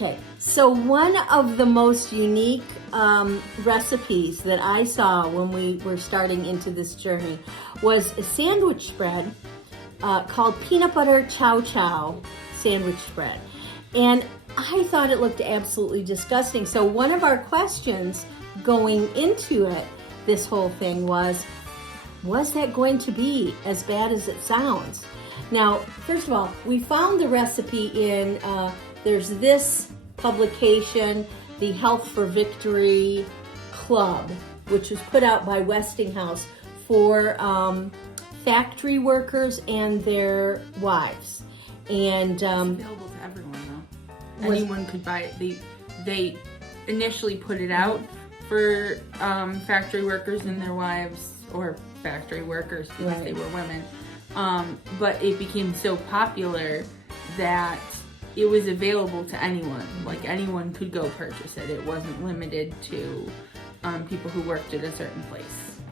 Okay, so one of the most unique recipes that I saw when we were starting into this journey was a sandwich spread called peanut butter chow chow sandwich spread. And I thought it looked absolutely disgusting. So one of our questions going into it, this whole thing was that going to be as bad as it sounds? Now, first of all, we found the recipe in, there's this publication, the Health for Victory Club, which was put out by Westinghouse for factory workers and their wives. And it's available to everyone, though. Anyone could buy it. They initially put it out for factory workers and their wives, or factory workers because they were women. But it became so popular that it was available to anyone. Like, anyone could go purchase it. It wasn't limited to people who worked at a certain place.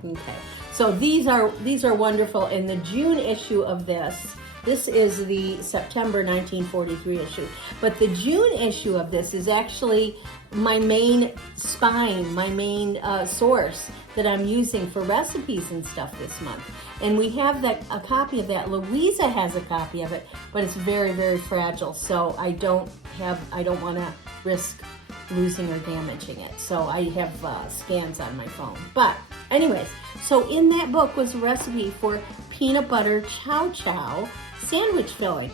Okay, so these are wonderful. In the June issue of this is the September 1943 issue, but the June issue of this is actually my main spine, my main source that I'm using for recipes and stuff this month. And we have a copy of that. Louisa has a copy of it, but it's very, very fragile, so I don't want to risk losing or damaging it. So I have scans on my phone. But anyways, so in that book was a recipe for peanut butter chow chow sandwich filling.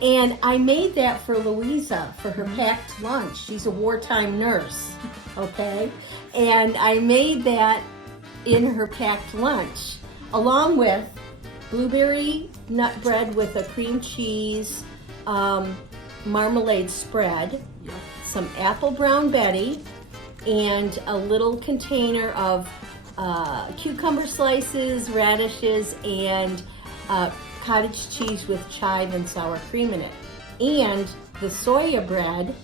And I made that for Louisa for her packed lunch. She's a wartime nurse, okay? And I made that in her packed lunch, along with blueberry nut bread with a cream cheese marmalade spread, some apple brown Betty, and a little container of cucumber slices, radishes, and cottage cheese with chive and sour cream in it, and the soya bread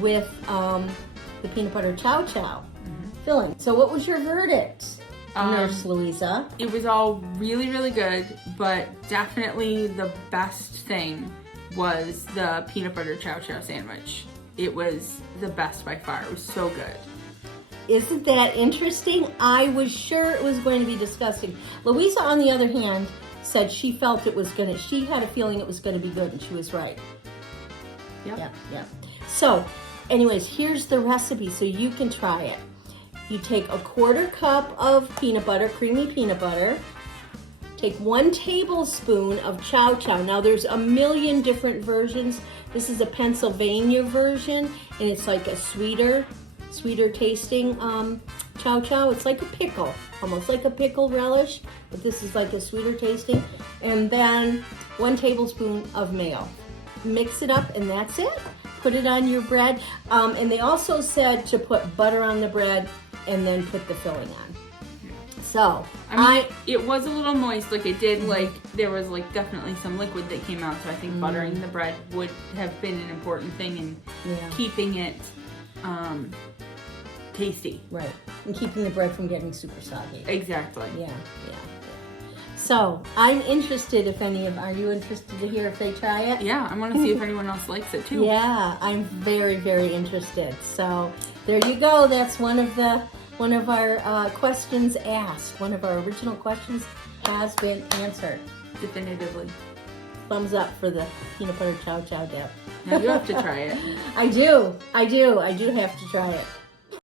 with the peanut butter chow chow filling. So what was your verdict, Nurse Louisa? It was all really, really good, but definitely the best thing was the peanut butter chow chow sandwich. It was the best by far. It was so good. Isn't that interesting? I was sure it was going to be disgusting. Louisa, on the other hand, said she felt she had a feeling it was going to be good, and she was right. Yep. So, anyways, here's the recipe so you can try it. You take a 1/4 cup of peanut butter, creamy peanut butter. Take 1 tablespoon of chow chow. Now, there's a million different versions. This is a Pennsylvania version, and it's like a sweeter tasting chow chow. It's like a pickle, almost like a pickle relish, but this is like a sweeter tasting. And then 1 tablespoon of mayo. Mix it up, and that's it. Put it on your bread. And they also said to put butter on the bread and then put the filling on. So it was a little moist, like it did, like there was like definitely some liquid that came out. So I think buttering the bread would have been an important thing in keeping it tasty. Right, and keeping the bread from getting super soggy. Exactly. Yeah. So I'm interested are you interested to hear if they try it? Yeah, I want to see if anyone else likes it too. Yeah, I'm very, very interested. So there you go. That's one of our questions asked. One of our original questions has been answered. Definitively. Thumbs up for the peanut butter chow chow dip. Now you have to try it. I do have to try it.